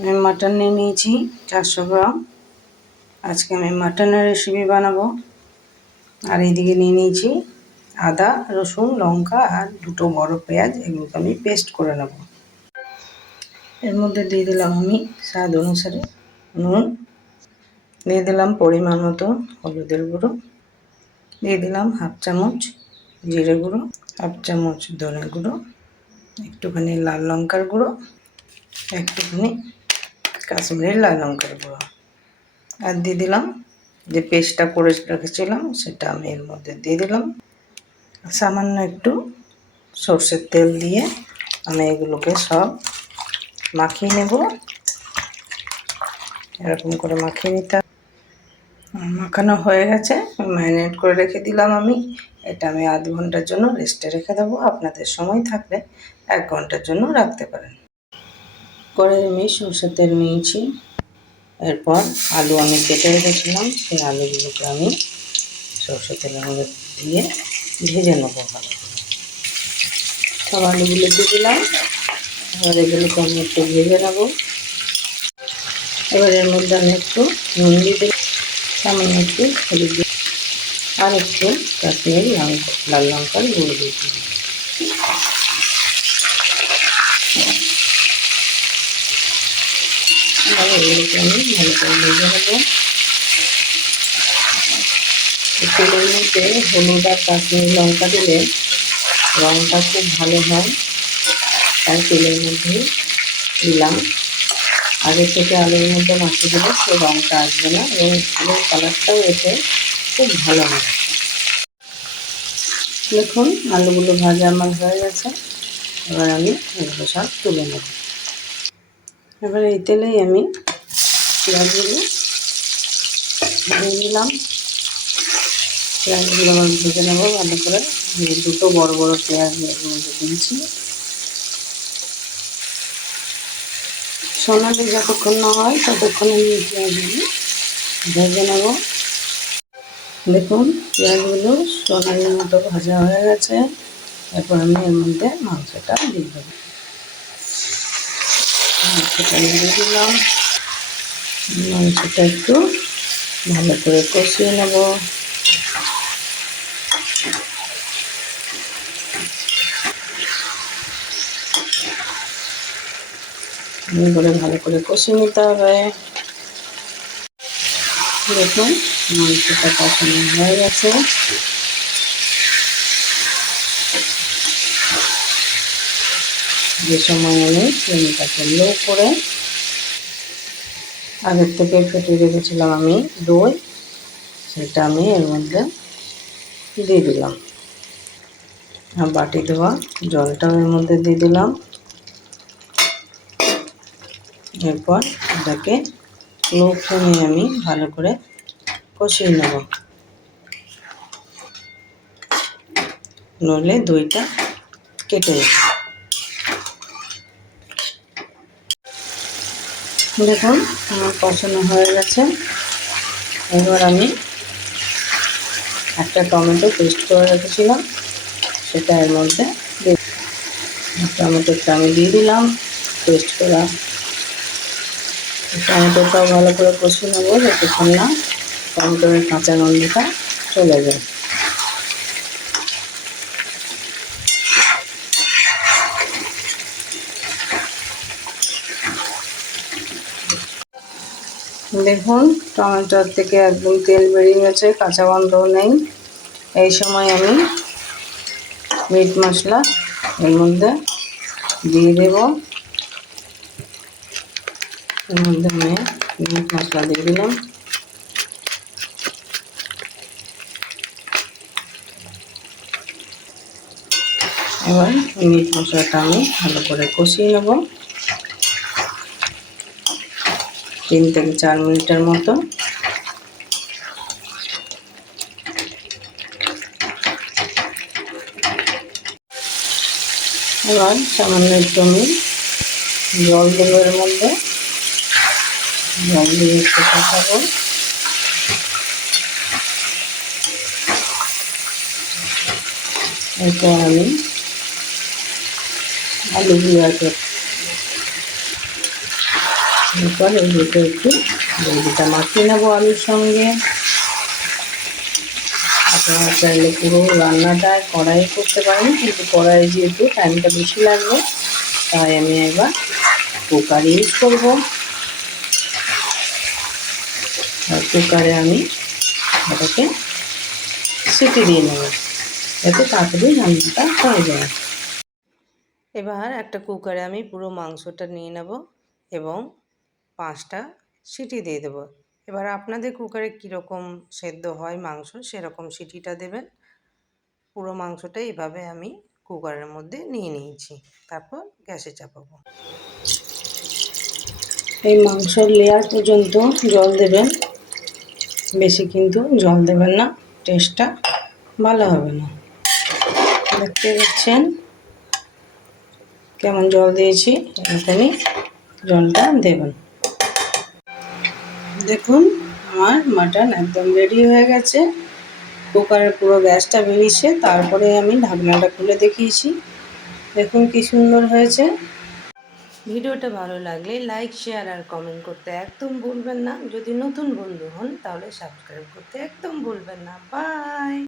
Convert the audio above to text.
আমি মাটন নিয়ে নিয়েছি 400 গ্রাম। আজকে আমি মাটনের রেসিপি বানাবো। আর এইদিকে নিয়ে নিয়েছি আদা, রসুন, লঙ্কা আর দুটো বড় পেঁয়াজ। এগুলোকে আমি পেস্ট করে নেব। এর মধ্যে দিয়ে দিলাম আমি স্বাদ অনুসারে নুন, দিয়ে দিলাম পরিমাণ মতো হলুদের গুঁড়ো, দিয়ে দিলাম হাফ চামচ জিরে গুঁড়ো, হাফ চামচ ধনে গুঁড়ো, একটুখানি লাল লঙ্কার গুঁড়ো, একটুখানি কাশ্মীরি লাল লঙ্কার গুঁড়ো, আর দিয়ে দিলাম যে পেস্টটা করে রেখেছিলাম সেটা আমি এর মধ্যে দিয়ে দিলাম। সামান্য একটু সর্ষের তেল দিয়ে আমি এগুলোকে সব মাখিয়ে নেব। এরকম করে মাখিয়ে নিতে মাখানো হয়ে গেছে। ম্যারিনেট করে রেখে দিলাম আমি। এটা আমি আধ ঘন্টার জন্য রেস্টে রেখে দেবো। আপনাদের সময় থাকলে 1 ঘন্টার জন্য রাখতে পারেন। কড়াইয়ে আমি সর্ষের তেল নিয়েছি। এরপর আলু আমি কেটে রেখেছিলাম, সেই আলুগুলোকে আমি সর্ষের তেলের মধ্যে দিয়ে ভেজে নেব ভালো করে। সব আলুগুলো দিয়ে দিলাম। এবার এগুলোকে আমি একটু ভেজে নেব। এবার এর মধ্যে আমি একটু নুন দিয়ে দিলাম, সামান্য একটু হলুদ দিয়ে আর একটু কাশ্মীরি লাল লঙ্কার গুঁড়ো দিয়ে দিলাম। আর এগুলোকে আমি ভালো করে ভেজে নেব। তেলের মধ্যে হলুদ আর কাশ্মীরি লঙ্কা দিলে রঙটা খুব ভালো হয়, তাই তেলের মধ্যে দিলাম। আগে থেকে আলুর মধ্যে মাখিয়ে দিলে সে রঙটা আসবে না এবং আলুর কালারটাও এতে খুব ভালো হয়। দেখুন আলুগুলো ভাজা আমার হয়ে গেছে। এবার আমি এগুলো সব তুলে নেব। এবার এই তেলেই আমি পেঁয়াজগুলো দিয়ে দিলাম। পেঁয়াজগুলো আবার ভেজে নেবো ভালো করে। দুটো বড় বড় পেঁয়াজ এর মধ্যে দিয়েছি। সোনালি যতক্ষণ না হয় ততক্ষণ আমি পেঁয়াজগুলো ভেজে নেব। দেখুন পেঁয়াজগুলো সোনালির মতো ভাজা হয়ে গেছে। এরপর আমি এর মধ্যে মাংসটা দিয়ে দেবো। মাংসটা দিয়ে দিলাম। মাংসটা একটু ভালো করে কষিয়ে নেব। ভালো করে কষিয়ে নিতে হবে। দেখুন মাংসটা কষানো হয়ে গেছে। যে সময় আমি ফ্লেমটাকে লো করে আগের থেকে ফেটে রেখেছিলাম আমি দই, সেটা আমি এর মধ্যে দিয়ে দিলাম। আর বাটি ধোয়া জলটাও এর মধ্যে দিয়ে দিলাম। এরপর এটাকে লো ফ্লেমে আমি ভালো করে কষিয়ে নেব, নইলে দইটা কেটে যাবে। দেখুন আমার কষানো হয়ে গেছে। এবার আমি একটা টমেটো পেস্ট করে রেখেছিলাম সেটা এর মধ্যে টমেটোটা আমি দিয়ে দিলাম পেস্ট করা। টমেটোটাও ভালো করে কষিয়ে নেবো যতক্ষণ না টমেটোর কাঁচা গন্ধটা চলে যায়। দেখুন টমেটোর থেকে একদম তেল বেরিয়ে গেছে, কাঁচা গন্ধও নেই। এই সময় আমি মিট মশলা এর মধ্যে দিয়ে দেব। এর মধ্যে আমি মিট মশলা দিয়ে দিলাম। এবার মিট মশলাটা আমি ভালো করে কষিয়ে নেব 3 থেকে 4 মিনিটের মতো। এবার সামান্য একটু আমি জল দেবো এর মধ্যে, জল দিয়ে একটু কষাবো। এরপর আমি আলুগুলো এরপর এই দুটো একটু গ্রেভিটা মাখিয়ে নেবো আলুর সঙ্গে। আপনারা চাইলে পুরো রান্নাটা কড়াইয়ে করতে পারেন, কিন্তু কড়াইয়ে যেহেতু টাইমটা বেশি লাগবে তাই আমি এবার কুকার ইউজ করবো। আর কুকারে আমি এটাকে সিটি দিয়ে নেব যাতে তাড়াতাড়ি রান্নাটা হয়ে যায়। এবার একটা কুকারে আমি পুরো মাংসটা নিয়ে নেব এবং 5টা সিটি দিয়ে দেবো। এবার আপনাদের কুকারে কীরকম সেদ্ধ হয় মাংস সেরকম সিটিটা দেবেন। পুরো মাংসটা এইভাবে আমি কুকারের মধ্যে নিয়ে নিয়েছি, তারপর গ্যাসে চাপাবো। এই মাংসর লেয়ার পর্যন্ত জল দেবেন, বেশি কিন্তু জল দেবেন না, টেস্টটা ভালো হবে না। দেখতে পাচ্ছেন কেমন জল দিয়েছি, এরকমই জলটা দেবেন। দেখুন আমার মাটন একদম রেডি হয়ে গেছে। কুকারের পুরো গ্যাসটা বেরিয়েছে, তারপরে আমি ঢাকনাটা খুলে দেখিয়েছি। দেখুন কি সুন্দর হয়েছে। ভিডিওটা ভালো লাগলে লাইক, শেয়ার আর কমেন্ট করতে একদম ভুলবেন না। যদি নতুন বন্ধু হন তাহলে সাবস্ক্রাইব করতে একদম ভুলবেন না। বাই।